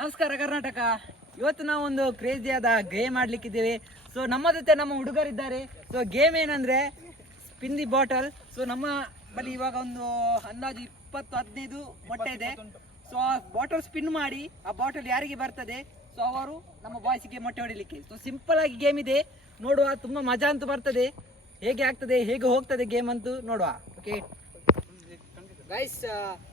ನಮಸ್ಕಾರ ಕರ್ನಾಟಕ. ಇವತ್ತು ನಾವು ಒಂದು ಕ್ರೇಜಿಯಾದ ಗೇಮ್ ಆಡ್ಲಿಕ್ಕಿದ್ದೀವಿ. ಸೊ ನಮ್ಮ ಜೊತೆ ನಮ್ಮ ಹುಡುಗರಿದ್ದಾರೆ. ಸೊ ಗೇಮ್ ಏನಂದ್ರೆ ಸ್ಪಿನ್ ದಿ ಬಾಟಲ್. ಸೊ ನಮ್ಮ ಬಳಿ ಇವಾಗ ಒಂದು ಅಂದಾಜು 20-15 ಮೊಟ್ಟೆ ಇದೆ. ಸೊ ಆ ಬಾಟಲ್ ಸ್ಪಿನ್ ಮಾಡಿ ಆ ಬಾಟಲ್ ಯಾರಿಗೆ ಬರ್ತದೆ ಸೊ ಅವರು ನಮ್ಮ ಬಾಯ್ಸಿಗೆ ಮೊಟ್ಟೆ ಹೊಡಿಲಿಕ್ಕೆ. ಸೊ ಸಿಂಪಲ್ ಆಗಿ ಗೇಮ್ ಇದೆ, ನೋಡುವ. ತುಂಬಾ ಮಜಾ ಅಂತೂ ಬರ್ತದೆ. ಹೇಗೆ ಆಗ್ತದೆ ಹೇಗೆ ಹೋಗ್ತದೆ ಗೇಮ್ ಅಂತೂ ನೋಡುವ. ಓಕೆ ಗೈಸ್,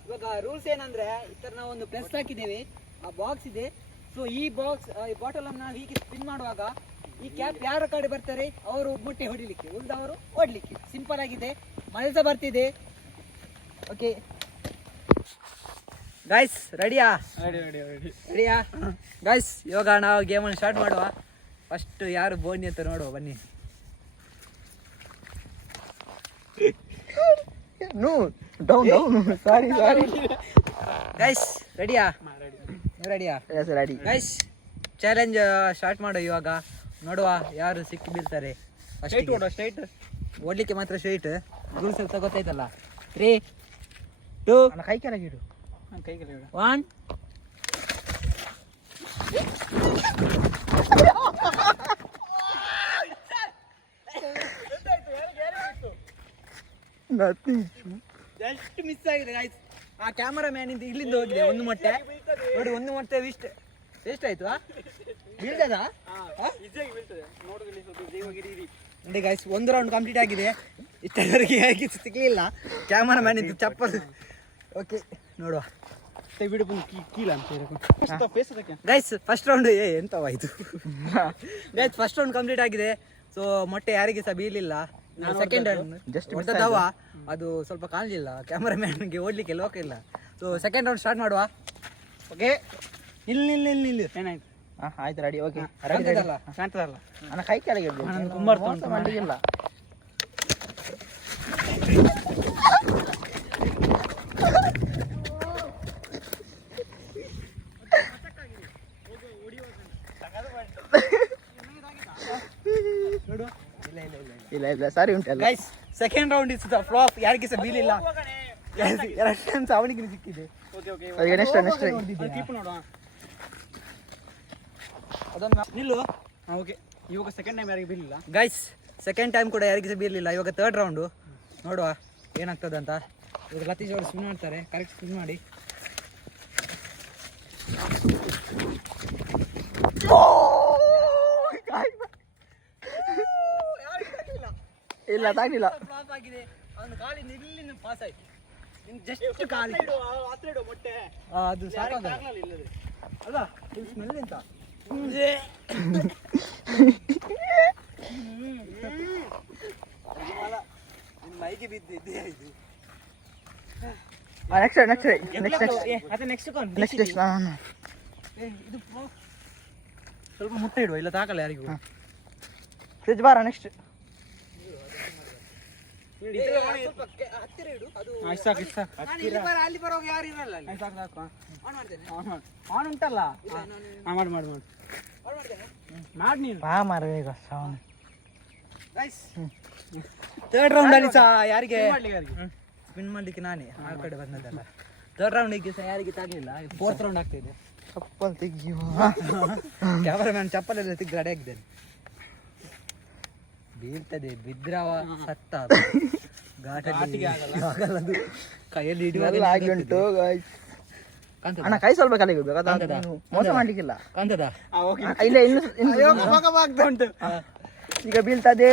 ಇವಾಗ ರೂಲ್ಸ್ ಏನಂದ್ರೆ ಈ ತರ ನಾವು ಒಂದು ಪ್ಲಸ್ ಹಾಕಿದ್ದೇವೆ, ಆ ಬಾಕ್ಸ್ ಇದೆ. ಸೊ ಈ ಬಾಕ್ಸ್ ಈ ಬಾಟಲ್ ಅನ್ನು ನಾವು ಹೀಗೆ ಸ್ಪಿನ್ ಮಾಡುವಾಗ ಈ ಕ್ಯಾಪ್ ಯಾರ ಕಡೆ ಬರ್ತಾರೆ ಅವರು ಮೊಟ್ಟೆ ಹೊಡಿಲಿಕ್ಕೆ, ಉಳಿದವರು ಓಡ್ಲಿಕ್ಕೆ. ಸಿಂಪಲ್ ಆಗಿದೆ, ಮಜಾ ಬರ್ತಿದೆ. ಓಕೆ ಗೈಸ್, ರೆಡಿಯಾ? ರೆಡಿಯಾ ಗೈಸ್? ಇವಾಗ ನಾವು ಗೇಮನ್ನು ಸ್ಟಾರ್ಟ್ ಮಾಡುವ. ಫಸ್ಟ್ ಯಾರು ಬೋನಿ ಅಂತ ನೋಡುವ, ಬನ್ನಿ. ಸಾರಿ ಗೈಸ್, ರೆಡಿಯಾ? ರೆಡಿಯಾ? ಗೈಸ್, ಚಾಲೆಂಜ್ ಸ್ಟಾರ್ಟ್ ಮಾಡೋ ಇವಾಗ. ನೋಡುವ ಯಾರು ಸಿಕ್ಕಿ ಬೀಳ್ತಾರೆ. ಸ್ಟ್ರೈಟ್ ಓಡ್ಲಿಕ್ಕೆ ಮಾತ್ರ ಸ್ಟ್ರೈಟ್. ರೂಲ್ಸ್ ಎಲ್ಲ ಗೊತ್ತಾಯ್ತಲ್ಲ. 3, 2, ಕೈ ಕೆಳಗಿಡು. 1. ಜಸ್ಟ್ ಮಿಸ್ ಆಗಿದೆ ಗೈಸ್. ಆ ಕ್ಯಾಮರಾ ಮ್ಯಾನ್ ಇಂದ ಇಲ್ಲಿಂದ ಹೋಗಿದೆ ಒಂದು ಮೊಟ್ಟೆ. ನೋಡಿ, ಒಂದು ಮೊಟ್ಟೆ ಎಷ್ಟಾಯ್ತು? ಬೀಳ್ತದ? ನೋಡಿ ಗೈಸ್, ಒಂದು ರೌಂಡ್ ಕಂಪ್ಲೀಟ್ ಆಗಿದೆ. ಇಷ್ಟವರೆಗೆ ಹೇಗೆ ಸಿಗ್ಲಿಲ್ಲ ಕ್ಯಾಮರಾ ಮ್ಯಾನ್ ಇಂದ ಚಪ್ಪಲ್. ಓಕೆ ನೋಡುವ. ಗೈಸ್ ಫಸ್ಟ್ ರೌಂಡ್ ಎಂತವಾಯ್ತು ಗೈಸ್? ಫಸ್ಟ್ ರೌಂಡ್ ಕಂಪ್ಲೀಟ್ ಆಗಿದೆ. ಸೊ ಮೊಟ್ಟೆ ಯಾರಿಗೆ ಸಹ ಬೀಳಲಿಲ್ಲ. ಸೆಕೆಂಡ್ ರೌಂಡ್ ದವ ಅದು ಸ್ವಲ್ಪ ಕಾಣಲಿಲ್ಲ ಕ್ಯಾಮರಾ ಮ್ಯಾನ್ಗೆ, ಓಡ್ಲಿಕ್ಕೆ ಲೋಕ ಇಲ್ಲ. ಸೊ ಸೆಕೆಂಡ್ ರೌಂಡ್ ಸ್ಟಾರ್ಟ್ ಮಾಡುವ. ಓಕೆ, ಇಲ್ಲಿ ಏನಾಯ್ತು? ಆಯ್ತು, ರೆಡಿ. ಓಕೆ, ಕಾಣ್ತದಲ್ಲ? ನನ್ನ ಕೈ ಕೆಳಗೆ ಮಾಡಿಲ್ಲ. ಇಲ್ಲ ಸಾರಿ ಉಂಟಲ್ಲ guys. Second round is the flop. ಯಾರಿಗೆ ಸಹ ಬೀಳಿಲ್ಲ. ಎರಡು ಟೈಮ್ಸ್ ಅವನಿಗೆ ಸಿಕ್ಕಿದೆ. ನಿಲ್ಲು. ಓಕೆ, ಇವಾಗ ಸೆಕೆಂಡ್ ಟೈಮ್ ಯಾರಿಗೆ ಬೀಳಿಲ್ಲ ಗೈಸ್. ಸೆಕೆಂಡ್ ಟೈಮ್ ಕೂಡ ಯಾರಿಗೆ ಸಹ ಬೀಳಲಿಲ್ಲ. ಇವಾಗ ಥರ್ಡ್ ರೌಂಡು ನೋಡುವ ಏನಾಗ್ತದೆ ಅಂತ. ಇವಾಗ ಲತೀಶ್ ಅವರು ಸ್ಪಿನ್ ಮಾಡ್ತಾರೆ. ಕರೆಕ್ಟ್ ಸ್ಪಿನ್ ಮಾಡಿ. ಇಲ್ಲ, ತಾಗಿಲ್ಲ. ಫ್ಲಾಪ್ ಆಗಿದೆ. ಅವನು ಕಾಲಿಂದ ಇಲ್ಲಿಂದ ಪಾಸ್ ಆಯ್ತು. ಜಸ್ಟ್ ಕಾಲಿ ಮೊಟ್ಟೆ ಅದು ಸಾಕಾಗಲ್ಲ ಅಲ್ಲ? ಇದು ಸ್ಮೆಲ್ ಎಂತ? ಮೈಗೆ ಬಿದ್ದಿದ್ದೆ ಇದು. ಇದು ಸ್ವಲ್ಪ ಮುಟ್ಟೆ ಇಡುವ, ಇಲ್ಲ ತಾಕಲ್ಲ ಯಾರಿಗೂ. ಫ್ರಿಜ್ ಬಾರ. ನೆಕ್ಸ್ಟ್ ಹತ್ತಿರ ಇಡು. ಅದು ಅಲ್ಲಿ ಬರುವಾಗ ಯಾರು ಇರಲ್ಲ. ಆನ್ ಉಂಟಲ್ಲ? ಮಾಡಿ ನೀನು ಥರ್ಡ್ ರೌಂಡ್ ಅಲ್ಲಿ ಸಹ ಯಾರಿಗೆ ಸ್ಪಿನ್ ಮಾಡ್ಲಿಕ್ಕೆ ನಾನೇ ಆ ಕಡೆ ಬಂದದ್ದಲ್ಲ. ಥರ್ಡ್ ರೌಂಡಿಗೆ ಸಹ ಯಾರಿಗೆ ತಾಗಲಿಲ್ಲ. ಫೋರ್ತ್ ರೌಂಡ್ ಆಗ್ತಿದೆ. ಚಪ್ಪಲ್ ತೆಗಿಯುವ. ಕ್ಯಾಮರಾ ಮ್ಯಾನ್ ಚಪ್ಪಲೆಲ್ಲ ತೆಗ್ದು ರೆಡಿ ಆಗಿದ್ದೇನೆ. ಬೀಳ್ತದೆ, ಬಿದ್ರವ ಸತ್ತ. ಘಾಟಲ್ಲಿ ಆಗಲ್ಲ, ಅದು ಕೈಯಲ್ಲಿ ಹಿಡಿಯುವಾಗ ಉಂಟು. ಅಣ್ಣ ಕೈ ಸ್ವಲ್ಪ ಕಲಿಗೆ ಮೋಸ ಮಾಡ್ಲಿಕ್ಕಿಲ್ಲ. ಕಾಂತದ ಇಲ್ಲ, ಇನ್ನು ಉಂಟು. ಈಗ ಬೀಳ್ತದೆ.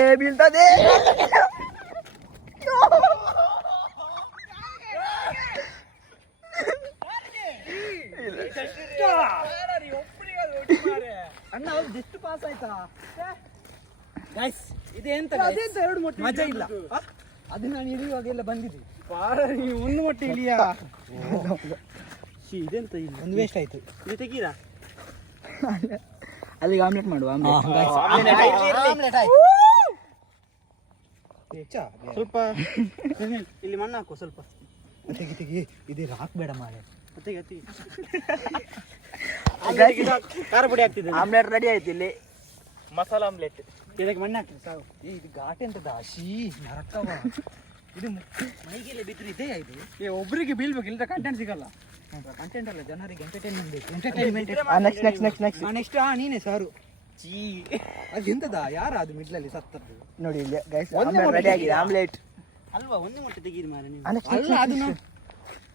ಅಣ್ಣ ಜಸ್ಟ್ ಪಾಸ್ ಆಯ್ತಾ ಗೈಸ್? ಇದೆಂತ ಎರಡು ಮೊಟ್ಟೆ ಮಜಾ ಇಲ್ಲ. ಅದು ನಾನು ಹಿಡಿಯುವಾಗ ಎಲ್ಲ ಬಂದಿದೆ. ಒಂದು ಮೊಟ್ಟೆ ಇಳಿಯಾ? ಇದೆಂತ ಇಲ್ಲ, ಒಂದು ವೇಸ್ಟ್ ಆಯ್ತು. ಇದು ತೆಗೀರಾ? ಅಲ್ಲಿಗೆ ಆಮ್ಲೆಟ್ ಮಾಡುವ. ಸ್ವಲ್ಪ ಇಲ್ಲಿ ಮಣ್ಣು ಹಾಕುವ ಸ್ವಲ್ಪ. ತೆಗಿ ಇದೇ ಹಾಕ್ಬೇಡ ಮಾರೆ. ಖಾರ ಪುಡಿ ಆಗ್ತಿದೆ. ಆಮ್ಲೆಟ್ ರೆಡಿ ಆಯ್ತು. ಇಲ್ಲಿ ಮಸಾಲ ಆಮ್ಲೆಟ್. ಇದಕ್ಕೆ ಮಣ್ಣು ಹಾಕ್ತದೆ ಸಾಕು. ಇದು ಘಾಟೆ ಅಂತದ ಶೀ ನರಕವ. ಇದು ಮೈಗೆಲ್ಲ ಬಿದ್ದರೆ ಇದೇ ಆಯ್ತು. ಒಬ್ಬರಿಗೆ ಬೀಳ್ಬೇಕು, ಇಲ್ಲದ ಕಂಟೆಂಟ್ ಸಿಗಲ್ಲ. ಕಂಟೆಂಟ್ ಅಲ್ಲ, ಜನರಿಗೆ ಎಂಟರ್ಟೈನ್ಮೆಂಟ್ ಬೇಕು. ಎಂಟರ್ಟೈನ್ಮೆಂಟ್ ನೆಕ್ಸ್ಟ್ ನೆಕ್ಸ್ಟ್ ನೀನೇ ಸಾರು. ಅದು ಎಂತದ ಯಾರ ಅದು ಮಿಡ್ಲಲ್ಲಿ ಸತ್ತದ್ದು ನೋಡಿ ಇಲ್ಲಿ ಗೈಸ್ ರೆಡಿ ಆಗಿದೆ ಆಮ್ಲೆಟ್ ಅಲ್ವಾ, ಒಂದು ಮೊಟ್ಟೆ ತೆಗೀರಿ ಮಾರೆ ನೀವು. ಅಲ್ಲ ಅದನ್ನು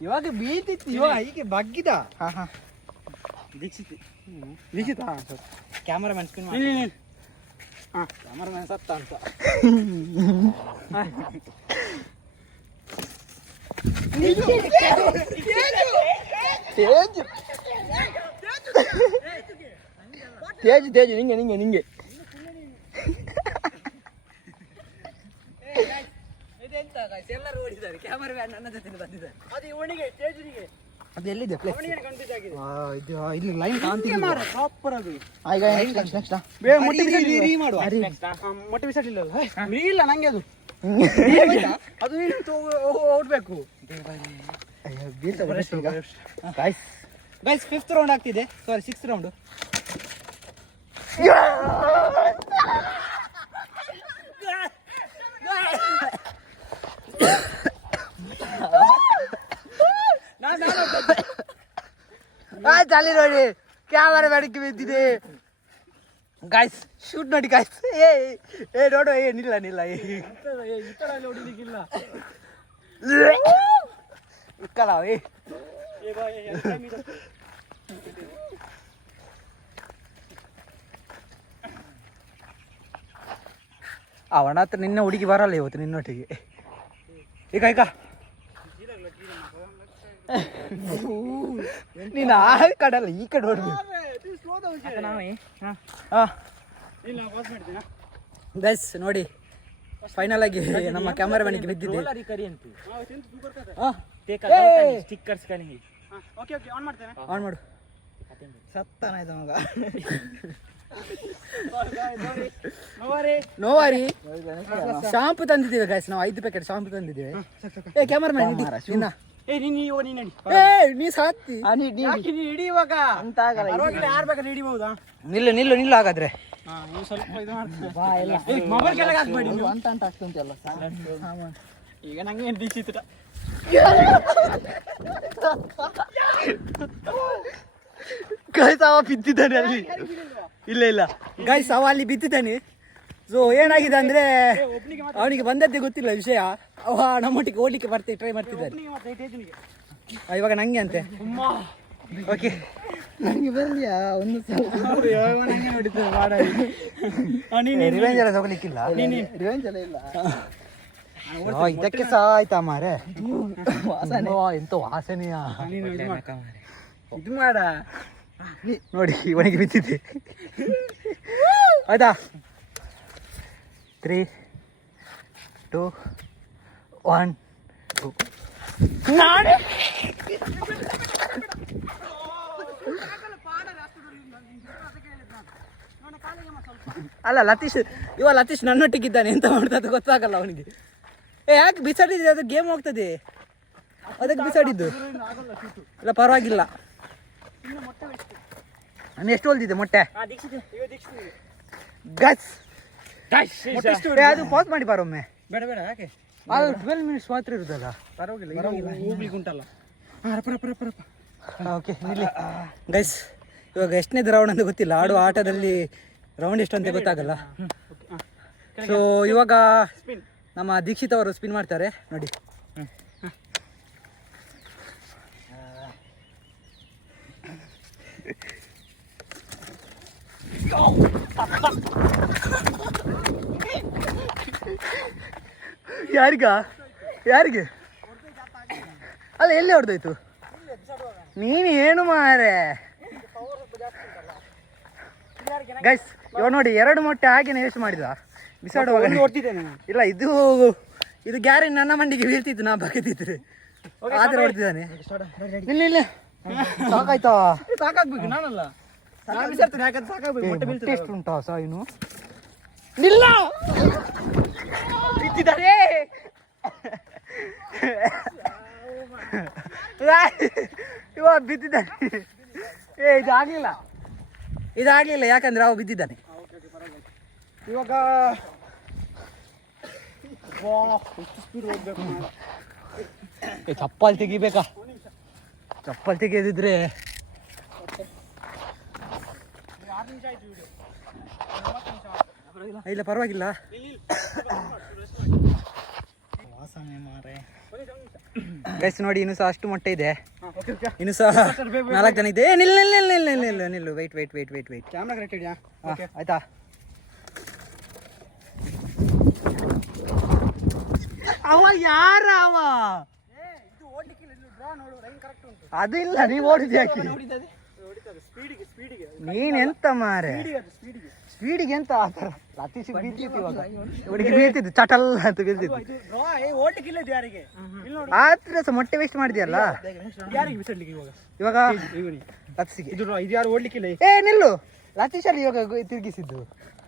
ಇವಾಗ ಬೀಳ್ತಿತ್ತು, ಇವಾಗ ಹೀಗೆ ಬಗ್ಗಿದ. ದೀಕ್ಷಿತ್ ಕ್ಯಾಮರಾಮನ್ ಸ್ಪಿನ್ ಕ್ಯಾಮರಾಮನ್ ಸತ್ತ ಅಂತ. ತೇಜ್ ನಿಂಗೆ ಇದೆಂತ ಎಲ್ಲರೂ ಓಡಿದ್ದಾರೆ, ಕ್ಯಾಮರಾಮನ್ ನನ್ನ ಜೊತೆ ಬಂದಿದ್ದಾರೆ. ಅದು ಇವನಿಗೆ ತೇಜುನಿಗೆ ಅದು ಎಲ್ಲಿದೆ ಪ್ಲೇಸ್? ಅವನಿಗೆ ಕನ್ಫ್ಯೂಸ್ ಆಗಿದೆ. ಇದು ಇಲ್ಲಿ ಲೈನ್ ಕಾಣ್ತಿಲ್ಲ ಮಾರ ಪ್ರಾಪರ್ ಅದು. ಈಗ ನೆಕ್ಸ್ಟ್ ಮೊಟ್ಟೆ ಮಾಡುವ. ಮೊಟ್ಟೆ ಬಿಸಾಡಿಲ್ಲ ಇಲ್ಲ ನಂಗೆ ಅದು ಅದು ನೀನು ಓಡ್ಬೇಕು. ಗೈಸ್ 5th ರೌಂಡ್ ಆಗ್ತಿದೆ, ಸಾರಿ 6th ರೌಂಡ್. ಚಾಲಿ ನೋಡಿ ಕ್ಯಾಮರಾ ಬೆಳಕಿ ಬಿದ್ದಿದೆ ಗಾಯ್ಸ್. ಶೂಟ್ ನೋಡಿ ಗಾಯ್ಸ್. ಏ ನೋಡು, ನಿಲ್ಲ ಹೊಡಿಲಿಕ್ಕಿಲ್ಲ. ಇಕ್ಕಲ್ಲ ಅವನ ಹತ್ರ ನಿನ್ನೆ ಹುಡುಗಿ ಬರಲ್ಲ ಇವತ್ತು ನಿನ್ನೊಟ್ಟಿಗೆ. ಈಗ ನೀನು ಆ ಕಡಲ್ಲ ಈ ಕಡೆ ಹೊಡ್ಬೇಕು. ಗೈಸ್ ನೋಡಿ, ಫೈನಲ್ ಆಗಿ ನಮ್ಮ ಕ್ಯಾಮರಾಮನ್ಗೆ ಬಿದ್ದಿದೆ. ಸ್ಟಿಕ್ಕರ್ಸ್ ಕನಿಗೆ. ಓಕೆ ಆನ್ ಮಾಡ್ತೇನೆ. ಆನ್ ಮಾಡು. ಸತ್ತಾನ ಇದು ಮಗ. ನೋವಾರಿ ಶಾಂಪು ತಂದಿದ್ದೇವೆ ಗೈಸ್, ನಾವು 5 ಪ್ಯಾಕೆಟ್ ಶಾಂಪು ತಂದಿದ್ದೇವೆ. ಏ ಕ್ಯಾಮರಾಮನ್ ನಿನ್ನ ನೀ ಸಾತ್ತಿ ಇಡಿ ಇವಾಗ ಅಂತ ಆಗಲ್ಲ. ಯಾರು ಬೇಕಾದ್ರೆ ಹಿಡಿಬಹುದಾ? ನಿಲ್ಲು ಹಾಗಾದ್ರೆ. ಸ್ವಲ್ಪ ಇದು ಮಾಡ್ತೀನಿ. ಮೊಬೈಲ್ ಕೆಳಗೆ ಹಾಕ್ಬೇಡಿ ನೀವು. ಅಂತ ಆಗ್ತಂತೆಲ್ಲ ಈಗ ನಂಗೆ ಏನು ದೀಕ್ಷಿತ ಗೈಸ್ ಅವ ಬಿದ್ದಿದ್ದಾನೆ ಅಲ್ಲಿ. ಇಲ್ಲ ಗೈಸ್ ಅವ ಅಲ್ಲಿ ಬಿದ್ದಿದ್ದಾನೆ. ಸೊ ಏನಾಗಿದೆ ಅಂದ್ರೆ ಅವನಿಗೆ ಬಂದದ್ದೇ ಗೊತ್ತಿಲ್ಲ ವಿಷಯ. ಅವ ನಮ್ಮೊಟ್ಟಿಗೆ ಓಡ್ಲಿಕ್ಕೆ ಟ್ರೈ ಮಾಡ್ತಿದ್ದಾನೆ. ಇವಾಗ ನಂಗೆ ಅಂತೆ. ಓಕೆ ನನಗೆ ಬರಲಿಯಾ ಒಂದು ಸಲ ನಂಗೆ ನೋಡಿದ್ದೇವೆ ರಿವೆಂಜ್ ಎಲ್ಲ ತಗೊಳ್ಲಿಕ್ಕಿಲ್ಲ. ರಿವೆಂಜ್ ಎಲ್ಲ ಇಲ್ಲ. ಇದಕ್ಕೆ ಸಹ ಆಯ್ತಾ ಮಾರೆ. ಎಂತ ವಾಸನೆಯ ಇದು ಮಾಡ ನೋಡಿ, ಇವನಿಗೆ ಬಿದ್ದಿದೆ. ಆಯ್ತಾ? 3, 2, 1 ಅಲ್ಲ ಲತೀಶ್ ನನ್ನೊಟ್ಟಿಗಿದ್ದಾನೆ. ಎಂತ ಮಾಡ್ತದೆ ಗೊತ್ತಾಗಲ್ಲ ಅವನಿಗೆ. ಯಾಕೆ ಬಿಸಾಡಿದ್ರೆ? ಅದು ಗೇಮ್ ಹೋಗ್ತದೆ, ಅದಕ್ಕೆ ಬಿಸಾಡಿದ್ದು. ಇಲ್ಲ ಪರವಾಗಿಲ್ಲ. ನಾನು ಎಷ್ಟು ಹೊಲ್ದಿದ್ದೆ ಮೊಟ್ಟೆ ಗಸ್. ಅದು ಪಾಸ್ ಮಾಡಿ ಬರೊಮ್ಮೆ. ಬೇಡ ಯಾಕೆ? 12 ಮಿನಿಟ್ಸ್ ಮಾತ್ರ ಇರುದಲ್ಲ. ಪರವಾಗಿಲ್ಲ, ಹೋಗ್ಲಿಕ್ಕೆ ಉಂಟಲ್ಲ. ಓಕೆ ನಿಲ್ಲಿ ಗೈಸ್. ಇವಾಗ ಎಷ್ಟನೇದು ರೌಂಡ್ ಅಂತ ಗೊತ್ತಿಲ್ಲ. ಆಡುವ ಆಟದಲ್ಲಿ ರೌಂಡ್ ಎಷ್ಟು ಅಂತ ಗೊತ್ತಾಗಲ್ಲ. ಸೊ ಇವಾಗ ನಮ್ಮ ದೀಕ್ಷಿತ್ ಅವರು ಸ್ಪಿನ್ ಮಾಡ್ತಾರೆ ನೋಡಿ. ಯಾರಿಗೆ ಅಲ್ಲ, ಎಲ್ಲಿ ಹೊಡೆದೋಯ್ತು? ನೀನು ಏನು ಮಾರೆ ಗೈಸ್. ಇವಾಗ ನೋಡಿ, 2 ಮೊಟ್ಟೆ ಹಾಗೇನೆ ವೇಸ್ಟ್ ಮಾಡಿದ. ಬಿಸಾಡುವಾಗ ಇಲ್ಲ, ಇದು ಗ್ಯಾರಿ ನನ್ನ ಮಂಡಿಗೆ ಬೀಳ್ತಿತ್ತು, ನಾ ಬಗ್ತಿದ್ರೆ. ಆದ್ರೆ ಹೊಡ್ತಿದ್ದಾನೆ. ಇಲ್ಲ ಸಾಕಾಯ್ತಾ? ಸಾಕಾಗ್ಬೇಕು. ನಾನಲ್ಲ ಸಾಕಾಗ್ಬೇಕು. ಮೊಟ್ಟೆ ಬೀಳ್ತದೆ. ಎಷ್ಟು ಉಂಟಾ ಸಾಯಿನು? ನಿಲ್ಲ ಬಿದ್ದಿದ್ದಾರೆ. ಇವಾಗ ಬಿದ್ದಿದ್ದಾನೆ. ಇದಾಗ್ಲಿಲ್ಲ ಯಾಕಂದ್ರೆ ಅವ ಬಿದ್ದಿದ್ದಾನೆ. ಇವಾಗ ಚಪ್ಪಲ್ ತೆಗಿಬೇಕಾ? ಚಪ್ಪಲ್ ತೆಗೆದಿದ್ರೆ ಇಲ್ಲ ಪರವಾಗಿಲ್ಲ. ಗೈಸ್ ನೋಡಿ ಇನ್ನು ಸಹ ಅಷ್ಟು ಮೊಟ್ಟೆ ಇದೆ, ಇನ್ನು ಸಹ 4 ಜನ ಇದೆ. ನಿಲ್ಲು ವೈಟ್ ಕ್ಯಾಮ್ರಾ ಕರೆಕ್ಟ್ ಇದೆಯಾ? ಆಯ್ತಾ? ಅವ ಯಾರ ಅವ? ಅದು ಇಲ್ಲ, ನೀವು ಓಡಿದ್ಯಾ? ನೀನೆಂತ ಮಾರೆ ಸ್ಪೀಡಿಗೆ ಎಂತ ಆತರ ಲತೀಶ್ ಬೀಳ್ತಿತ್ತು, ಇವಾಗ ಹುಡುಗಿ ಬೀಳ್ತಿದ್ದು ಚಟಲ್ ಅಂತ ಬೀಳ್ತಿತ್ತು. ಆತ್ರ ಸಹ ಮೊಟ್ಟೆ ವೇಸ್ಟ್ ಮಾಡಿದ್ಯಲ್ಲ ಇವಾಗ ಲತೀಶ್ಗೆ. ಇದು ಯಾರು ಓಡ್ಲಿಕ್ಕಿಲ್ಲ. ಏ ನಿಲ್ಲು, ಲತೀಶ್ ಅಲ್ಲಿ ಇವಾಗ ತಿರುಗಿಸಿದ್ದು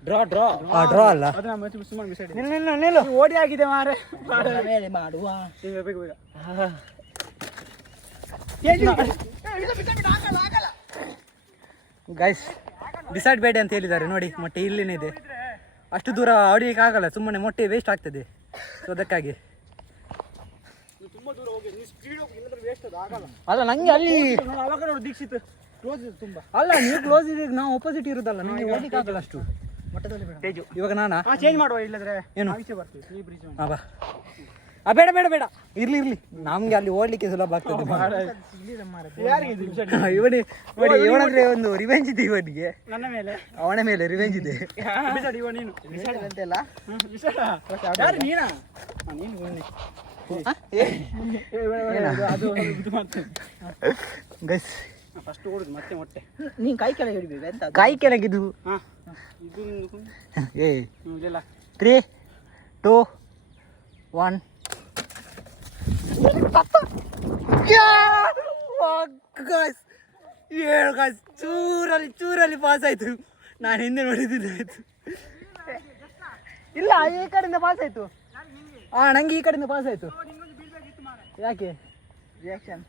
ಡ್ರಾ ಅಲ್ಲ. ನಿಲ್ಲು ಓಡಿ ಆಗಿದೆ ಮಾರೆ. ಮಾಡುವ ಗೈಸ್ ಡಿಸೈಡ್ ಬೇಡ ಅಂತ ಹೇಳಿದ್ದಾರೆ ನೋಡಿ. ಮೊಟ್ಟೆ ಇಲ್ಲಿನೇ ಇದೆ, ಅಷ್ಟು ದೂರ ಹೊಡಿಲಿಕ್ಕೆ ಆಗಲ್ಲ, ಸುಮ್ಮನೆ ಮೊಟ್ಟೆ ವೇಸ್ಟ್ ಆಗ್ತದೆ. ಸೊ ಅದಕ್ಕಾಗಿ ತುಂಬಾ ದೂರ ಹೋಗಿ ನೀವು ಸ್ಪೀಡ್ ಹೋಗಿ, ಇಲ್ಲದ್ರೆ ವೇಸ್ಟ್ ಅದು ಆಗಲ್ಲ. ಅಲ್ಲ ನಂಗೆ ಅಲ್ಲಿ ಅವಾಗ ನೋಡಿ ದೀಕ್ಷಿತ್ ಕ್ಲೋಸ್ ಇದೆ ತುಂಬಾ. ಅಲ್ಲ ನೀವು ಕ್ಲೋಸ್ ಇದೆ, ನಾವು ಆಪೋಸಿಟ್ ಇರುದಲ್ಲ, ನನಗೆ ಓಡ್ಲಿಕ್ಕೆ ಆಗಲ್ಲ ಅಷ್ಟು. ತೇಜು ಇವಾಗ ನಾನಾ ಚೇಂಜ್ ಮಾಡುವ, ಇಲ್ಲದ್ರೆ ಏನು ಆಚೆ ಬರ್ತೀವಿ. ಈ ಬ್ರಿಡ್ಜ್ ಬಾ. ಬೇಡ ಇರ್ಲಿ ನಮ್ಗೆ ಅಲ್ಲಿ ಓಡ್ಲಿಕ್ಕೆ ಸುಲಭ ಆಗ್ತದೆ. ಇವನಂದ್ರೆ ಒಂದು ರಿವೆಂಜ್ ಇದೆ ಇವನಿಗೆ, ನನ್ನ ಮೇಲೆ, ಅವನ ಮೇಲೆ ರಿವೆಂಜ್ ಇದೆ. ನೀನು ಅಂತೆಲ್ಲ ಯಾರು ನೀನಾ? ನೀನು ಗೈಸ್ ಫಸ್ಟ್ ಓಡುದು ಮತ್ತೆ ಮೊಟ್ಟೆ. ನೀನ್ ಕೈ ಕೆಳಗೆ ಹಿಡಿಬೇಕು ಎಂತ ಕಾಯಿ ಕೆಳಗಿದು. ಇದು ಏ ಇದೆಲ್ಲ 3, 2, 1 ಚೂರಲ್ಲಿ ಪಾಸ್ ಆಯ್ತು. ನಾನು ಹಿಂದೆ ನೋಡಿದ್ದೀನಿ ಆಯ್ತು. ಇಲ್ಲ ಈ ಕಡೆಯಿಂದ ಪಾಸ್ ಆಯ್ತು. ನಂಗೆ ಈ ಕಡೆಯಿಂದ ಪಾಸ್ ಆಯ್ತು. ಯಾಕೆ ರಿಯಾಕ್ಷನ್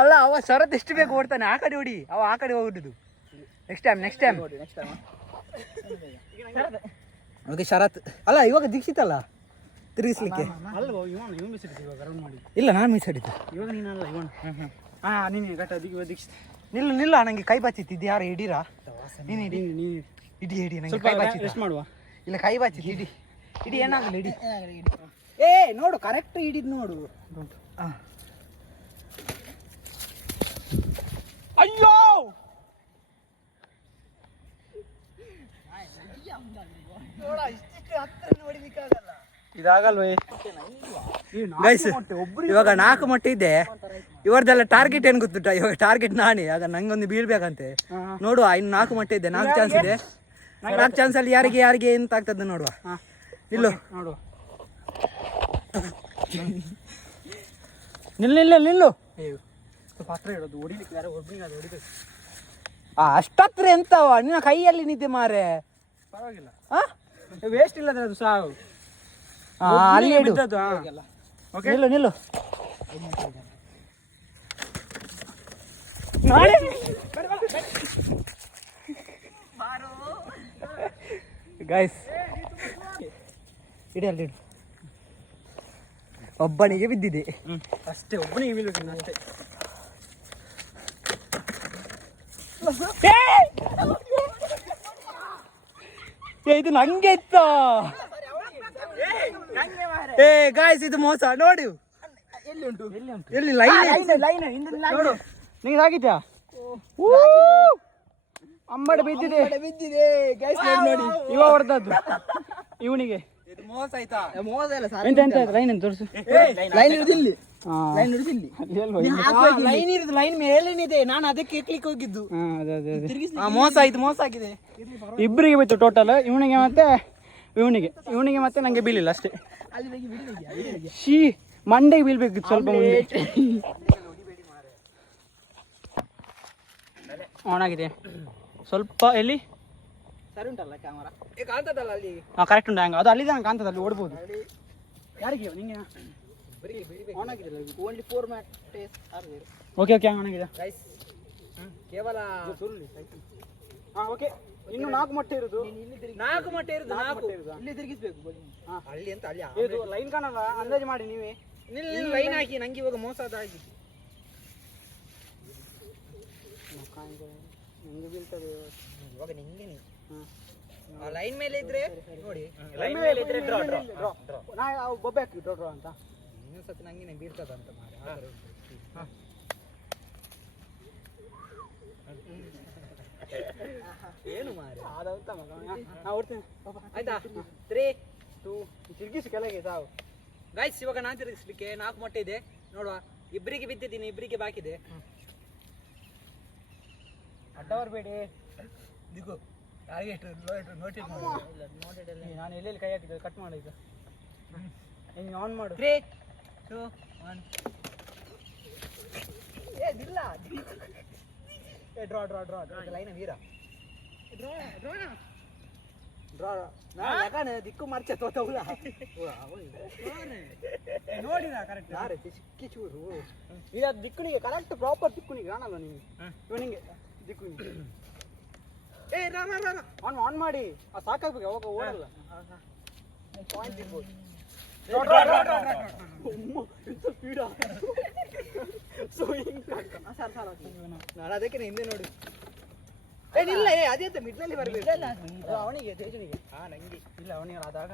ಅಲ್ಲ, ಅವ ಶರತ್ ಎಷ್ಟು ಬೇಕು ಓಡ್ತಾನೆ, ಆ ಕಡೆ ಹೊಡಿ, ಅವ ಆ ಕಡೆ ಹೋಗ್ಬಿಡುದು. Next time okay. ಶರತ್ ಅಲ್ಲ, ಇವಾಗ ದೀಕ್ಷಿತ್ ಅಲ್ಲ ತಿರುಗಿಸ್ಲಿಕ್ಕೆ. ಅಲ್ವ ಇವನು ಮಿಸ್ ಹಿಡಿದು ಇವಾಗ ರೌಂಡ್ ಮಾಡಿ. ಇಲ್ಲ ನಾನು ಮಿಸ್ ಹಿಡಿತು ಇವಾಗ ನೀನಲ್ಲ ಇವನು. ನೀನು ಗಟ್ಟ ದೀಕ್ಷಿತ್. ನಿಲ್ಲ ನಂಗೆ ಕೈ ಬಾಚಿತ್ತು. ಇದು ಯಾರು ಹಿಡೀರಾ? ನೀನು ಇಡಿ ನಂಗೆ ಕೈ ಬಾಚಿತ್ತು. ರೆಸ್ಟ್ ಮಾಡುವ. ಇಲ್ಲ ಕೈ ಬಾಚಿತ್ತು, ಇಡಿ ಏನಾಗಲ್ಲ, ಇಡಿ. ಏ ನೋಡು ಕರೆಕ್ಟ್ ಹಿಡಿದ್ ನೋಡು. ಅಯ್ಯೋ ಇದಾಗಲ್ವೇ ಗೈಸ್? ಇವಾಗ 4 ಮೊಟ್ಟೆ ಇದೆ. ಇವರದೆಲ್ಲ ಟಾರ್ಗೆಟ್ ಏನು ಗೊತ್ತುಂಟ? ಇವಾಗ ಟಾರ್ಗೆಟ್ ನಾನೇ. ಆಗ ನಂಗೊಂದು ಬೀಳ್ಬೇಕಂತೆ. ನೋಡುವ, ಇನ್ನು 4 ಮೊಟ್ಟೆ ಇದೆ, 4 ಚಾನ್ಸ್ ಇದೆ. 4 ಚಾನ್ಸ್ ಅಲ್ಲಿ ಯಾರಿಗೆ ಎಂತ ಆಗ್ತದೆ ನೋಡುವ. ನಿಲ್ಲು ನೋಡುವ. ನಿಲ್ಲು. ಪಾತ್ರ ಇಡೋದು ಹೊಡಿಲಿಕ್ಕೆ, ಯಾರೋ ಒಬ್ಬನಿಗೆ ಅದು ಹೊಡಿಬೇಕು. ಅಷ್ಟತ್ರ ಎಂತವ ನಿನ್ನ ಕೈಯಲ್ಲಿ ನಿದ್ದೆ ಮಾರೆ. ಪರವಾಗಿಲ್ಲ, ವೇಸ್ಟ್ ಇಲ್ಲ ಅದು ಸಾವು. ಅಲ್ಲಿ ಇಡು. ನಿಲ್ಲು ಗೈಸ್, ಇಡಿ ಅಲ್ಲಿ ಇಡು. ಒಬ್ಬನಿಗೆ ಬಿದ್ದಿದೆ ಅಷ್ಟೇ, ಒಬ್ಬನಿಗೆ ಬೀಳ್ಬೇಕು ಅಷ್ಟೇ. ಇದು ನಂಗೆ ಇತ್ತ. ಏ ಗಾಯ್ಸ್, ಇದು ಮೋಸ ನೋಡಿ. ಎಲ್ಲಿ ಲೈನ್ ನಿಂಗೆ ಆಗಿದ್ಯಾ? ಅಂಬಡ ಬಿದ್ದಿದೆ ಗೈಸ್, ನೋಡಿ ಇವ ಹೊಡೆದದ್ದು ಇವನಿಗೆ. ಮೋಸ ಆಯ್ತಾ? ಮೋಸ ಇಲ್ಲ ಸರ್. ಎಂತ ಲೈನ್ ಅಂತ ತೋರಿಸು. ಲೈನ್ ಇರುದಿಲ್ಲ, ಲೈನ್ ಇರುದಿಲ್ಲ. ಲೈನ್ ಮೇಲೇನಿದೆ, ನಾನು ಅದಕ್ಕೆ ಕ್ಲಿಕ್ ಹೋಗಿದ್ದು. ಮೋಸ ಆಗಿದೆ. ಇಬ್ಬರಿಗೆ ಬಿತ್ತು ಟೋಟಲ್. ಇವನಿಗೆ ಮತ್ತೆ ಇವನಿಗೆ ಮತ್ತೆ ನಂಗೆ ಬೀಳಿಲ್ಲ ಅಷ್ಟೇ. ಶೀ ಮಂಡೆಗೆ ಬೀಳ್ಬೇಕಿತ್ತು ಸ್ವಲ್ಪ ಮುಂದೆ. ಆನ್ ಆಗಿದೆ ಸ್ವಲ್ಪ. ಎಲ್ಲಿ ಸರಿ ಉಂಟಲ್ಲ ಕ್ಯಾಮರಾ? ಕಾಣ್ತದಲ್ಲ ಅಲ್ಲಿ? ಕರೆಕ್ಟ್ ಉಂಟು. ಹಂಗೆ ಅದು ಅಲ್ಲಿದೆ, ನಂಗೆ ಕಾಣ್ತದೆ, ಅಲ್ಲಿ ಓಡ್ಬೋದು. ಯಾರಿಗೆ ನಿಂಗೆ ಆನ್ ಆಗಿದೆ? Only 4 matters are there. Okay on ಆಗಿದೆ ಗೈಸ್. ಕೇವಲ ಓಕೆ. ಇನ್ನು 4 ಮೊಟ್ಟೆ ಇರುದು. 4 ಮೊಟ್ಟೆ ಇರುದು. 4 ಇಲ್ಲಿ ತಿರುಗಿಸ್ಬೇಕು. ಅಲ್ಲಿ ಅಂತ ಅಲ್ಲಿ ಇದು ಲೈನ್ ಕಾಣಲ್ಲ, ಅಂದಾಜು ಮಾಡಿ ನೀವೇ. ಲೈನ್ ಹಾಕಿ. ನಂಗೆ ಇವಾಗ ಮೋಸ ಆಗಿದೆ. ನಿಂಗೆ ಬೀಳ್ತದೆ ಇವಾಗ ನಿಂಗೆ ಲೈನ್ ಮೇಲೆ ಇದ್ರೆ ನೋಡಿ ನಾ ಬೊಬ್ಬೆ ಹಾಕಿ ಡ್ರಾ ಅಂತ ಇನ್ನೊಂದ್ಸತಿ ನಂಗೆ ಬೀಳ್ತದ ಅಂತ ಮಾರೆ ಏನು ಮಾರೆ ಅದಂತ ಮಗ ನಾ ಹೊಡ್ತೀನಿ ಆಯ್ತಾ 3 2 ತಿರ್ಗಿಸಿ ಕೆಳಗೆ ಸಾವು ಗೈಸ್ ಇವಾಗ ನಾನು ತಿರುಗಿಸ್ಲಿಕ್ಕೆ 4 ಮೊಟ್ಟೆ ಇದೆ ನೋಡುವ ಇಬ್ಬರಿಗೆ ಬಿದ್ದಿದ್ದೀನಿ ಇಬ್ಬರಿಗೆ ಬಾಕಿದೆ ಅಡ್ಡ ಬರಬೇಡಿ ದಿಗು ಟಾರ್ಗೆಟ್ ನೋಟಿಸ್ ನಾನು ಎಲ್ಲೆಲ್ಲಿ ಕೈ ಹಾಕಿದ್ದೆ ಕಟ್ ಮಾಡು ಈಗ ನೀನು ಆನ್ ಮಾಡು 3 2 1 ಏನಿಲ್ಲ ಡ್ರಾ ಡ್ರಾ ಡ್ರಾ ಲೈನ್ ವೀರ ಡ್ರಾ ನಾ ಯಾಕನೆ ದಿಕ್ಕು ಮರ್ಚೆ ತೋತವುಲ ನೋಡಿನ ಕರೆಕ್ಟ್ ಯಾರೆ ಸಿಕ್ಕಿ ಚೂರು ಇಲ್ಲ ದಿಕ್ಕುನಿಗೆ ಕರೆಕ್ಟ್ ಪ್ರಾಪರ್ ದಿಕ್ಕುನಿಗೆ ಕಾಣಲ್ಲ ನಿಮಗೆ ಇವನಿಗೆ ದಿಕ್ಕುನಿಗೆ ಆನ್ ಆನ್ ಮಾಡಿ ಸಾಕಾಗ್ಬೇಕು ಅವಾಗ ಓಡಲ್ಲ ಪಾಯಿಂಟ್ ಇರ್ಬೋದು ನಾನು ಅದಕ್ಕೆ ಹಿಂದೆ ನೋಡಿ ಇಲ್ಲ ಅದೇ ಅಂತ ಮಿಡ್ಲಲ್ಲಿ ಬರಬೇಕು ಅವನಿಗೆ ತೇಜನಿಗೆ ನಂಗೆ ಇಲ್ಲ ಅವನಿಗೆ ಅದಾಗ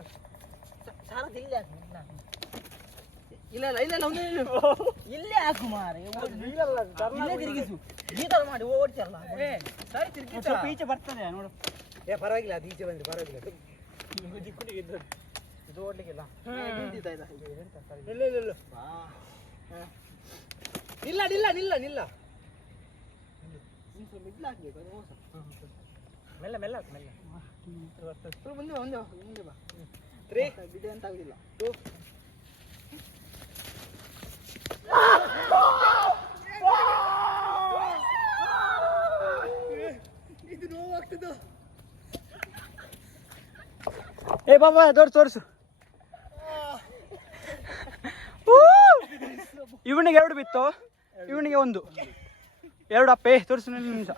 ಸಾರದು ಇಲ್ಲೇ ಇಲ್ಲ ಇಲ್ಲ ಇಲ್ಲ ಇಲ್ಲೇ ಹಾಕು ಮಾರೆ ಇಲ್ಲೇ ತಿರುಗಿಸು ಗೀತಲ್ ಮಾಡಿ ಓಡ್ತಿರಲ್ಲ ಸರಿ ತಿರುಗಿ ಸ್ವಲ್ಪ ಈಚೆ ಬರ್ತದೆ ನೋಡು ಪರವಾಗಿಲ್ಲ ಅದು ಈಚೆ ಬಂದ್ರೆ ಪರವಾಗಿಲ್ಲ ದಿಕ್ಕುನಿಗೆ ಇದ್ದದ್ದು ಇದು ಓಡ್ಲಿಕ್ಕಿಲ್ಲ ಇಲ್ಲ ಇಲ್ಲ ಇಲ್ಲ ನಿಲ್ಲ ನಿಲ್ಲ ನಿಲ್ಲ ನಿಲ್ಲ ಮೆಲ್ಲ ಮೆಲ್ಲ ಮೆಲ್ಲ ಮುಂದೆ ಮುಂದೆ ಮುಂದೆ ಬಾ 3 ಬಿದೆ ಅಂತ ಆಗುದಿಲ್ಲ 2 ಇದು ನೋವಾಗ್ತದ ಏ ಬಾಬಾ ತೋರ್ಸು ಇವನಿಗೆ 2 ಬಿತ್ತು ಇವನಿಗೆ 1 2 ಅಪ್ಪೆ ತೋರಿಸು ನಿಮಿಷ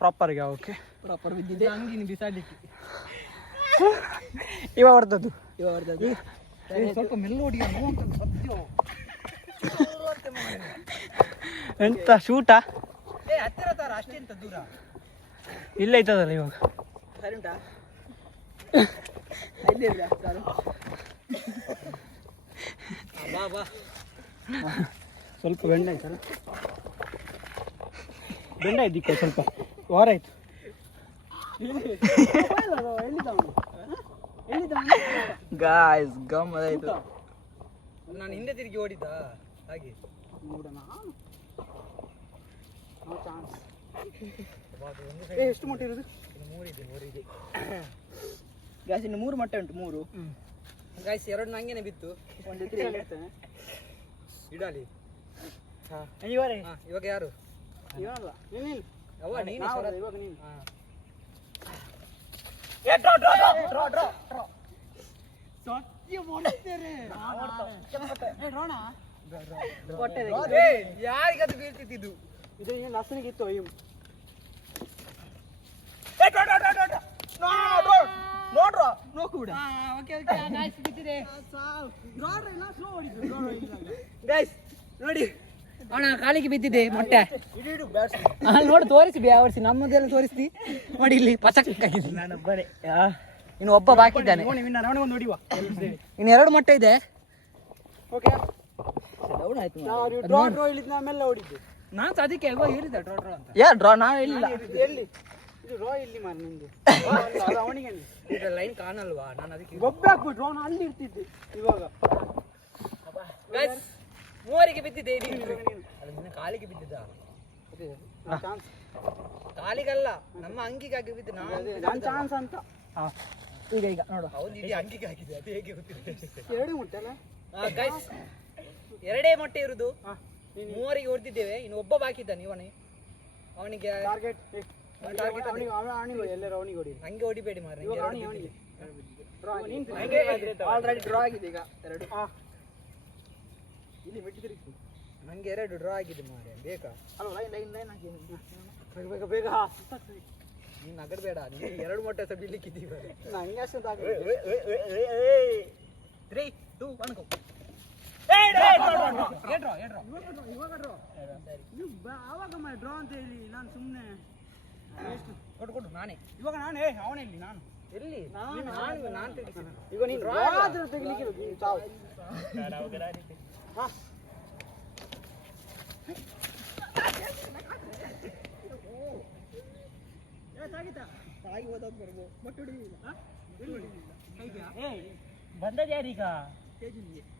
ಪ್ರಾಪರ್ಗೆ ಓಕೆ ಪ್ರಾಪರ್ ಬಿದ್ದಿದೆ ಹಂಗಿನ ಬಿಸಾಡ್ಲಿಕ್ಕೆ ಇವ ಹೊಡೆದದ್ದು ಸ್ವಲ್ಪ ಮೆಲ್ಲ ಹೊಡಿಯ ಸತ್ಯ ಎಂತ ಶೂಟಾ ಹತ್ತಿರ ತರ ಅಷ್ಟೇ ಅಂತ ದೂರ ಇಲ್ಲ ಐತದಲ್ಲ ಇವಾಗ ಸರಿ ಉಂಟಾ ಬಾ ಬಾ ಸ್ವಲ್ಪ ಬೆಂಡ ಆಯ್ತಲ್ಲ ಬೆಂಡ ಇದ್ದಿಕ್ಕ ಸ್ವಲ್ಪ ವಾರ ಆಯ್ತು ಗಾಯ್ಸ್ ಗಮ್ಮತ್ತಾಯ್ತು ನಾನು ಹಿಂದೆ ತಿರುಗಿ ಓಡಿದ್ದ ಹಾಗೆ ನೋಡೋಣ ಚಾನ್ಸ್ ಎಷ್ಟು ಮೊಟ್ಟೆ ಇರೋದು 3 ಇದೆ ಗಾಯ್ಸ್ ಇನ್ನು 3 ಮೊಟ್ಟೆ ಉಂಟು 3 ಗಾಯ್ಸ್ 2 ನಂಗೇನೆ ಬಿತ್ತು ಒಂದು 3 ಹೇಳ್ತೇನೆ ಇಡಲಿ ಇವರೇ ಇವಾಗ ಯಾರು ಇವನಲ್ಲ ನೀನು ಅವ್ವ ನೀನು ಇವಾಗ ನೀನು ಯಾರಿಗದು ಬೀಳ್ತಿದ್ದು ಇದು ನೀನು ಲಸನಿಗೆ ಇತ್ತು ಅಯ್ಯೋ ನೋಡ್ರ ನೋಕೂಡ ಗೈಸ್ ನೋಡಿ ಅಣ್ಣ ಕಾಲಿಗೆ ಬಿದ್ದಿದೆ ಮೊಟ್ಟೆ ನೋಡಿ ತೋರಿಸಿ ಆವರಿಸಿ ನಮ್ಮದೆಲ್ಲ ತೋರಿಸ್ತಿ ನೋಡಿ ಇಲ್ಲಿ ಪಚಕ್ಕಾಗಿದೆ ನಾನು ಬರೇ ಇನ್ನು ಒಬ್ಬ ಬಾಕಿ ಇದ್ದಾನೆ ಅವನಿಗೊಂದು ನೋಡಿವಾ ಇನ್ನು 2 ಮೊಟ್ಟೆ ಇದೆ ಓಕೆ ಡೌನ್ ಆಯ್ತು ಡ್ರಾ ಡ್ರಾ ಇಲ್ಲಿದ್ದು ನಾಮೆಲ್ಲ ಓಡಿದ್ದು ನಾನು ಅದಕ್ಕೆ ಹೇಳಿದ್ದೆ ಡ್ರಾ ಡ್ರಾ ಅಂತ ಯಾ ಡ್ರಾ ನಾ ಇಲ್ಲ ಎಲ್ಲಿ ಇದು ಡ್ರಾ ಇಲ್ಲಿ ಮಾರ ನಿಂಗೆ ಅವನಿಗೆ ಇದು ಲೈನ್ ಕಾಣಲ್ವಾ ನಾನು ಅದಕ್ಕೆ ಒಬ್ಬ ಹಾಕ್ಬಿಟ್ಟು ಡ್ರಾ ಅಲ್ಲಿ ಇರ್ತಿದ್ದೆ ಇವಾಗ ಗೈಸ್ 3ಗೆ ಬಿದ್ದಿದೆ ಅದು ನಿನ್ನ ಕಾಲಿಗೆ ಬಿದ್ದಿದ್ದ ಚಾನ್ಸ್ ಕಾಲಿಗಲ್ಲ ನಮ್ಮ ಅಂಗಿಗಾಗಿ ಬಿದ್ದು ನಾನು ಚಾನ್ಸ್ ಅಂತ ಈಗ ಈಗ ನೋಡು ಹೌದು ಇಡೀ ಅಂಗಿಗೆ ಹಾಕಿದೆ ಅದು ಹೇಗೆ ಗೊತ್ತಿಲ್ಲ 2 ಮುಟ್ಟೆ ಅಲ್ಲ ಗೈಸ್ 2 ಮೊಟ್ಟೆ ಇರುದು 3ಗೆ ಹೊಡೆದಿದ್ದೇವೆ ಇನ್ನು ಒಬ್ಬ ಬಾಕಿ ಇದ್ದಾನೆ ಇವನೇ ಅವನಿಗೆ ಟಾರ್ಗೆಟ್ ಅವನಿಗೆ ಎಲ್ಲರೂ ಅವನಿಗೆ ಹೊಡಿ ಹಂಗೆ ಹೊಡಿಬೇಡಿ ಮಾರ್ರೆ ಇವಾಗ ಅವನಿಗೆ ಆಲ್ರೆಡಿ ಡ್ರಾ ಆಗಿದೆ ಈಗ 2 ಇಲ್ಲಿ ಮೆಟ್ಟಿ ತಿರುಗಿಸಿ ನಂಗೆ 2 ಡ್ರಾ ಆಗಿದೆ ಮಾರ್ರೆ ಬೇಕಾ ಅಲ್ಲ ಲೈನ್ ಲೈನ್ ಹಾಕಿ ಬೇಗ ಬೇಗ ಬೇಗ ನೀನು ನಗಡಬೇಡ ನೀನು 2 ಮೊಟ್ಟೆ ಸಹ ಬೀಳ್ಲಿಕ್ಕಿದ್ದೀವಿ ನಂಗೆ ಅಷ್ಟೊಂದು 3 2 1 ಗೋ ಆವಾಗ ಡ್ರಾ ಅಂತ ಹೇಳಿ ನಾನು ಸುಮ್ಮನೆ ಕೊಡು ನಾನೇ ಇವಾಗ ನಾನು ಅವನಲ್ಲಿ ನಾನು ಎಲ್ಲಿ ನಾನು ತೆಗಿತೀನಿ. ಈಗ ನೀನು ತೆಗಿಲಿಕ್ಕೆ ಚಾವು ಹಾ ಬಂದದ ಯಾರೀಗ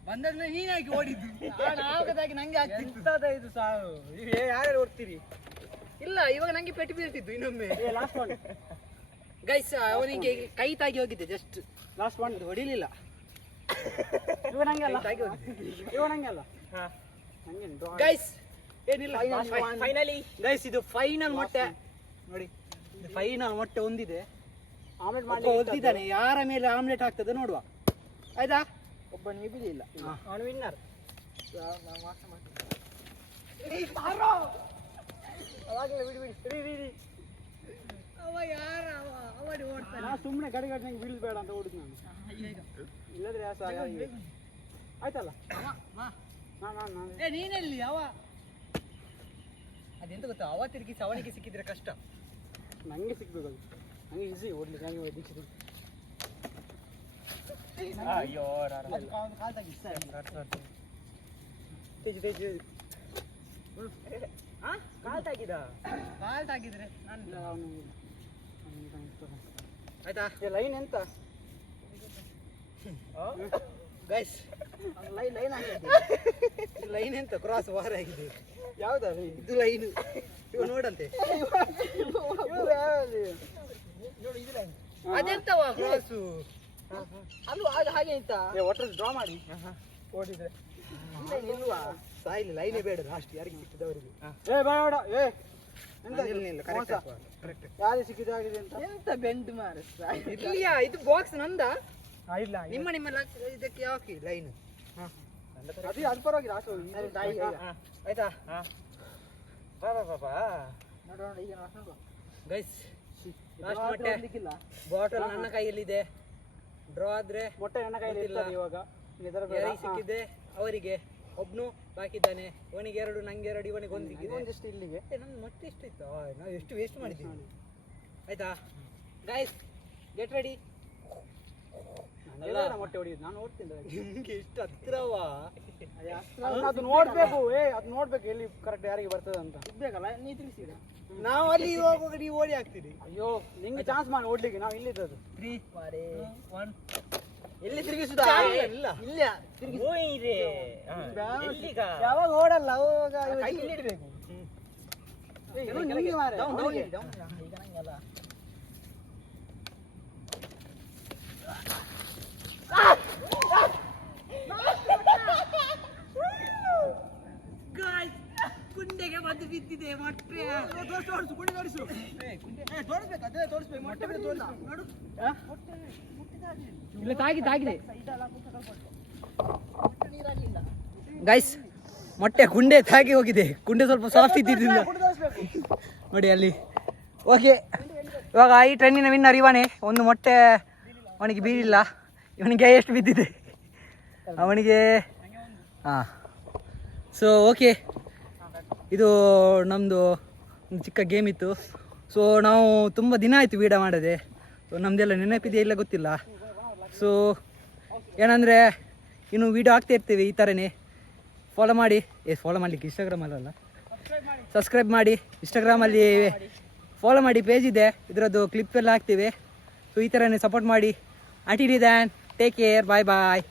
ಬಂದಾಗ ನೀನಾಗಿ ಓಡಿದ್ದು ಆಗದಾಗಿ ನಂಗೆ ಆಗ್ತಿರ್ತದ ಇದು ಸಾವು ಯಾರು ಓಡ್ತೀರಿ ಇಲ್ಲ ಇವಾಗ ನಂಗೆ ಪೆಟ್ಟು ಬೀಳ್ತಿದ್ದು ಇನ್ನೊಮ್ಮೆ ಲಾಸ್ಟ್ ಒನ್ ಗೈಸ್ ಅವನಿಗೆ ಕೈ ತಾಗಿ ಹೋಗಿದ್ದೆ ಜಸ್ಟ್ ಲಾಸ್ಟ್ ಒನ್ ಹೊಡಿಲಿಲ್ಲ ಇವ ನಂಗೆ ಅಲ್ಲ ಇವ ನಂಗೆ ಅಲ್ಲ ಗೈಸ್ ಏನಿಲ್ಲ ಫೈನಲಿ ಗೈಸ್ ಇದು ಫೈನಲ್ ಮೊಟ್ಟೆ ನೋಡಿ ಫೈನಲ್ ಮೊಟ್ಟೆ ಒಂದಿದೆ ಆಮ್ಲೆಟ್ ಒಬ್ಬ ಒದ್ದಿದ್ದಾನೆ ಯಾರ ಮೇಲೆ ಆಮ್ಲೆಟ್ ಆಗ್ತದೆ ನೋಡುವ ಆಯ್ತಾ ಒಬ್ಬ ನೀವು ಬಿಡಲಿಲ್ಲ ಅವನು ವಿನ್ನರ್ ಅವ ಯಾರ ಅವಡಿ ಓಡ್ತಾನೆ ನಾ ಸುಮ್ಮನೆ ಗಡಿ ನಂಗೆ ಬೀಳ್ಬೇಡ ಅಂತ ಓಡಿದ್ ನಾನು ಇಲ್ಲದ್ರೆ ಆಯ್ತಲ್ಲ ನೀನೆಲ್ಲಿ ಅವ ಅದೆಂತ ಗೊತ್ತಾ ಅವ ತಿರುಗಿಸಿ ಅವನಿಗೆ ಸಿಕ್ಕಿದ್ರೆ ಕಷ್ಟ ನಂಗೆ ಸಿಗ್ಬೇಕು ಅದು ನಂಗೆ ಈಸಿ ಓಡ್ಲಿಕ್ಕೆ ನಂಗೆ ದೀಕ್ಷಿತ ಅಯ್ಯೋ ಕಾಲ್ ತಾಗಿದ್ರೆ ಆಯ್ತಾ ಲೈನ್ ಎಂತ ಗೈಸ್ ಲೈನ್ ಲೈನ್ ಎಂತ ಕ್ರಾಸ್ ವಾರ ಆಗಿದೆ ಯಾವ್ದು ಇದು ಲೈನ್ ಇವ ನೋಡಂತೆ ಅದೆಂತವ ಕ್ರಾಸು ಅಲ್ಲೂ ಹಾಗೆ ಇತ್ತಾ ಒಟ್ಟು ಡ್ರಾ ಮಾಡಿ ಓಡಿದ್ರೆ ನಿಲ್ವಾ ಸಾಯಿಲಿ ಲೈನೇ ಬೇಡ ಲಾಸ್ಟ್ ಯಾರಿಗೆ ಸಿಕ್ಕಿದವರಿಗೆ ಬೇಡ ಕರೆಕ್ಟ್ ಯಾರಿಗೆ ಸಿಕ್ಕಿದಾಗಿದೆ ಅಂತ ಎಂತ ಬೆಂಡ್ ಮಾರ ಇಲ್ಲಿಯಾ ಇದು ಬಾಕ್ಸ್ ನಂದ ಇಲ್ಲ ನಿಮ್ಮ ಇದಕ್ಕೆ ಯಾಕೆ ಲೈನ್ ಅದು ಅದು ಪರವಾಗಿಲ್ಲ ಆಯ್ತಾ ನೋಡೋಣ ಈಗ ಗೈಸ್ ಲಾಸ್ಟ್ ಮೊಟ್ಟೆ ಬಾಟಲ್ ನನ್ನ ಕೈಯಲ್ಲಿದೆ ಡ್ರಾ ಆದ್ರೆ ಮೊಟ್ಟೆ ನನ್ನ ಕೈಯಲ್ಲಿ ಇರ್ತದೆ ಇವಾಗ ಯಾರಿಗೆ ಸಿಕ್ಕಿದೆ ಅವರಿಗೆ ಒಬ್ನು ಬಾಕಿದ್ದಾನೆ ಅವನಿಗೆ 2 ನಂಗೆ 2 ಇವನಿಗೆ 1 ಸಿಕ್ಕಿದೆ ಒಂದಿಷ್ಟು ಇಲ್ಲಿಗೆ ನನ್ನ ಮೊಟ್ಟೆ ಎಷ್ಟು ಇತ್ತು ನಾವು ಎಷ್ಟು ವೇಸ್ಟ್ ಮಾಡಿದ್ದೀವಿ ಆಯ್ತಾ ಗೈಸ್ ಗೆಟ್ ರೆಡಿ ಮೊಟ್ಟೆ ಹೊಡಿಯೋದು ನಾನು ಓಡ್ತೀನಿ ನಿಮ್ಗೆ ಎಷ್ಟು ಹತ್ತಿರವಾ ಅದು ನೋಡ್ಬೇಕು ಅದು ನೋಡ್ಬೇಕು ಎಲ್ಲಿ ಕರೆಕ್ಟ್ ಯಾರಿಗೆ ಬರ್ತದೆ ಅಂತ ಸಿಗ್ಬೇಕಲ್ಲ ನೀ ತಿಳಿಸಿದ ನಾವು ಅಲ್ಲಿ ಹೋಗುವಾಗ ನೀವು ಓಡಿ ಹಾಕ್ತೀರಿ ಅಯ್ಯೋ ನಿಂಗೆ ಚಾನ್ಸ್ ಮಾಡಿ ಓಡ್ಲಿಕ್ಕೆ ನಾವು ಇಲ್ಲಿದ್ದದು 3 2 1 ಎಲ್ಲಿ ತಿರುಗಿಸುದ ಇಲ್ಲ ಇಲ್ಲ ಯಾವಾಗ ಓಡಲ್ಲ ಅವಾಗ ಇಡಬೇಕು ಕುಂಡೆಗೆ ಬಂದು ಬಿದ್ದಿದೆ ಮೊಟ್ಟೆ ಗೈಸ್ ಮೊಟ್ಟೆ ಕುಂಡೆ ತಾಗಿ ಹೋಗಿದೆ ಕುಂಡೆ ಸ್ವಲ್ಪ ಸಾಫ್ಟ್ ಇದ್ದಿದ್ದಿಲ್ಲ ನೋಡಿ ಅಲ್ಲಿ ಓಕೆ ಇವಾಗ ಈ ಟ್ರೆಂಡಿನ ವಿನ್ನರ್ ಇವನೇ ಒಂದು ಮೊಟ್ಟೆ ಅವನಿಗೆ ಬೀಳಿಲ್ಲ ಇವನಿಗೆ ಎಷ್ಟು ಬಿದ್ದಿದೆ ಅವನಿಗೆ ಹಾಂ ಸೊ ಓಕೆ ಇದು ನಮ್ಮದು ಒಂದು ಚಿಕ್ಕ ಗೇಮ್ ಇತ್ತು ಸೊ ನಾವು ತುಂಬ ದಿನ ಆಯಿತು ವೀಡಿಯೋ ಮಾಡದೆ ಸೊ ನಮ್ಮದೆಲ್ಲ ನೆನಪಿದೆಯಾ ಇಲ್ಲ ಗೊತ್ತಿಲ್ಲ ಸೊ ಏನಂದರೆ ಇನ್ನು ವೀಡಿಯೋ ಹಾಕ್ತಾ ಇರ್ತೀವಿ ಈ ಥರನೇ ಫಾಲೋ ಮಾಡಿ ಫಾಲೋ ಮಾಡಲಿಕ್ಕೆ ಇನ್ಸ್ಟಾಗ್ರಾಮಲ್ಲ ಸಬ್ಸ್ಕ್ರೈಬ್ ಮಾಡಿ ಇನ್ಸ್ಟಾಗ್ರಾಮಲ್ಲಿ ಫಾಲೋ ಮಾಡಿ ಪೇಜ್ ಇದೆ ಇದರದ್ದು ಕ್ಲಿಪ್ ಎಲ್ಲ ಹಾಕ್ತೀವಿ ಸೊ ಈ ಥರನೇ ಸಪೋರ್ಟ್ ಮಾಡಿ until then take care bye ಬಾಯ್